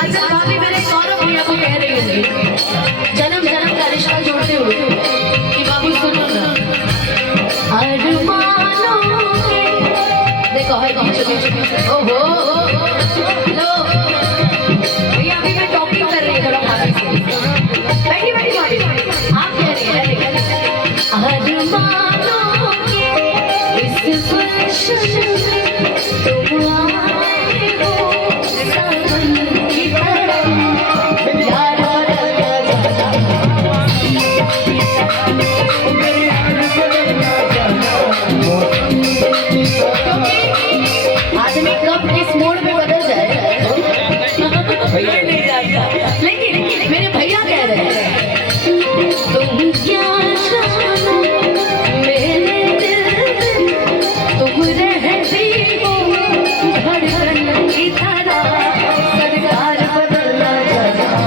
काजल भाभी मेरे सौरभ भैया को कह रही होंगी जन्म जन्म का रिश्ता जोड़ते हुए कि बाबू सुनो ना अरमानों के देखो है ओहो लो भैया अभी मैं टॉकिंग कर रही हूँ थोड़ा भाभी से बैठी बैठी भाभी आप कह रही हैं अरमानों के इस गुलशन में तुम आए हो सावन की तरह यार आदमी कब किस मोड में बदल जाए नहीं जानता लेकिन मेरे भैया कह रहे हैं तुम क्या जानो मेरे दिल में तुम रहती हो धड़कन की तरह सरकार बदलना चाहता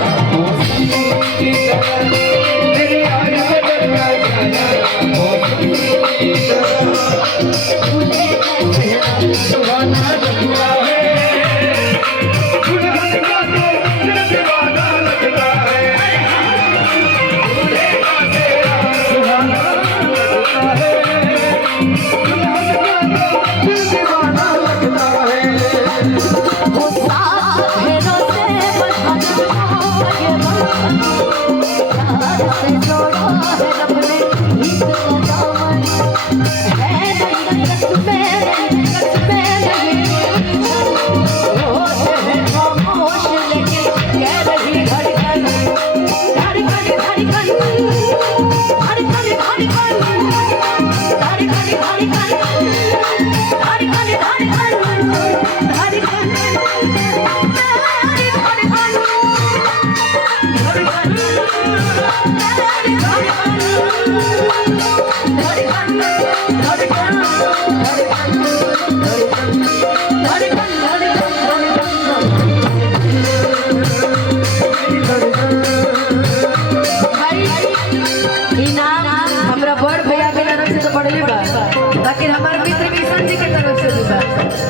लेकिन हमारे मित्र किशन जी की तरफ से भी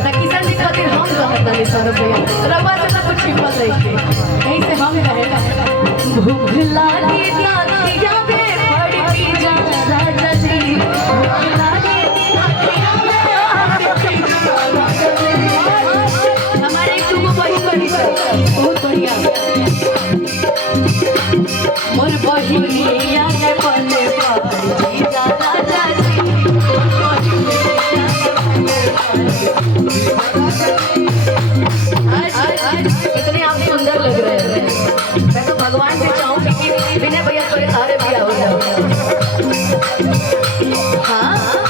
ना किशन जी खातिर हम कहता है सौरभ भैया रवा से ना कुछ हिम्मत नहीं के यहीं से हम रहेगा भूख लागी लाखिया पे पड़ की जा राजा जी भूख लागी लाखिया पे पड़ की जा राजा जी हमारे तुम बड़ी बड़ी बहुत बढ़िया मोर बहिया ने पले पड़ की जा राजा जी इतने आप सुंदर लग रहे हैं मैं तो भगवान से चाहूंगी कि विनय भैया को ये सारे दिया हो जाए हाँ